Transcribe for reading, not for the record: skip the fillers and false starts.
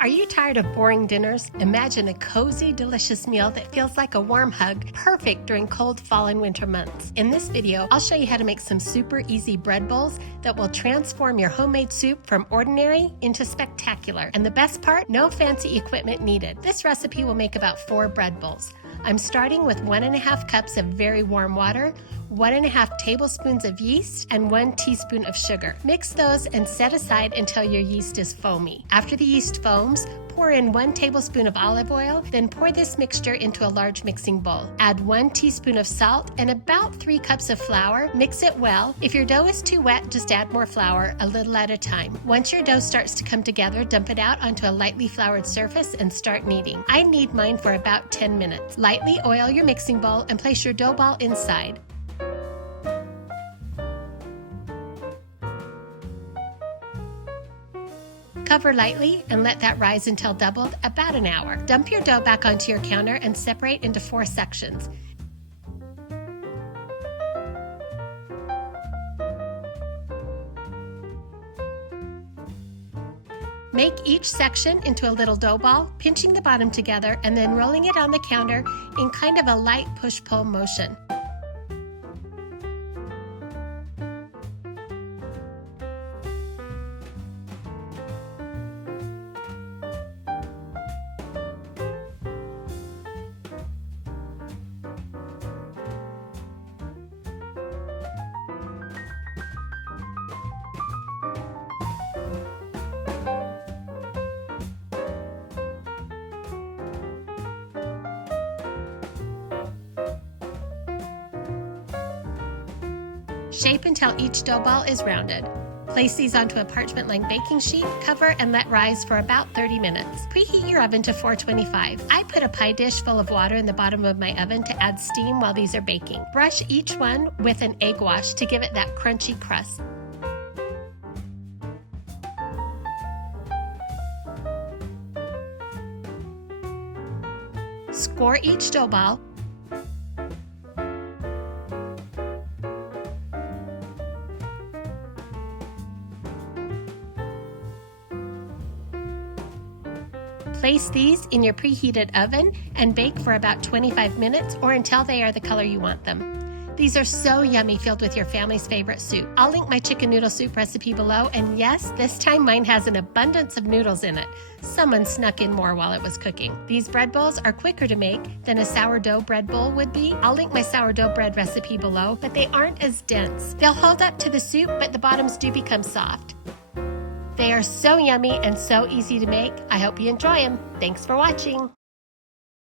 Are you tired of boring dinners? Imagine a cozy, delicious meal that feels like a warm hug, perfect during cold fall and winter months. In this video, I'll show you how to make some super easy bread bowls that will transform your homemade soup from ordinary into spectacular. And the best part, no fancy equipment needed. This recipe will make about 4 bread bowls. I'm starting with 1.5 cups of very warm water, 1.5 tablespoons of yeast, and 1 teaspoon of sugar. Mix those and set aside until your yeast is foamy. After the yeast foams, pour in 1 tablespoon of olive oil, then pour this mixture into a large mixing bowl. Add 1 teaspoon of salt and about 3 cups of flour. Mix it well. If your dough is too wet, just add more flour, a little at a time. Once your dough starts to come together, dump it out onto a lightly floured surface and start kneading. I knead mine for about 10 minutes. Lightly oil your mixing bowl and place your dough ball inside. Cover lightly and let that rise until doubled, about an hour. Dump your dough back onto your counter and separate into 4 sections. Make each section into a little dough ball, pinching the bottom together and then rolling it on the counter in kind of a light push-pull motion. Shape until each dough ball is rounded. Place these onto a parchment-lined baking sheet, cover, and let rise for about 30 minutes. Preheat your oven to 425. I put a pie dish full of water in the bottom of my oven to add steam while these are baking. Brush each one with an egg wash to give it that crunchy crust. Score each dough ball. Place these in your preheated oven and bake for about 25 minutes or until they are the color you want them. These are so yummy, filled with your family's favorite soup. I'll link my chicken noodle soup recipe below, and yes, this time mine has an abundance of noodles in it. Someone snuck in more while it was cooking. These bread bowls are quicker to make than a sourdough bread bowl would be. I'll link my sourdough bread recipe below, but they aren't as dense. They'll hold up to the soup, but the bottoms do become soft. They are so yummy and so easy to make. I hope you enjoy them. Thanks for watching.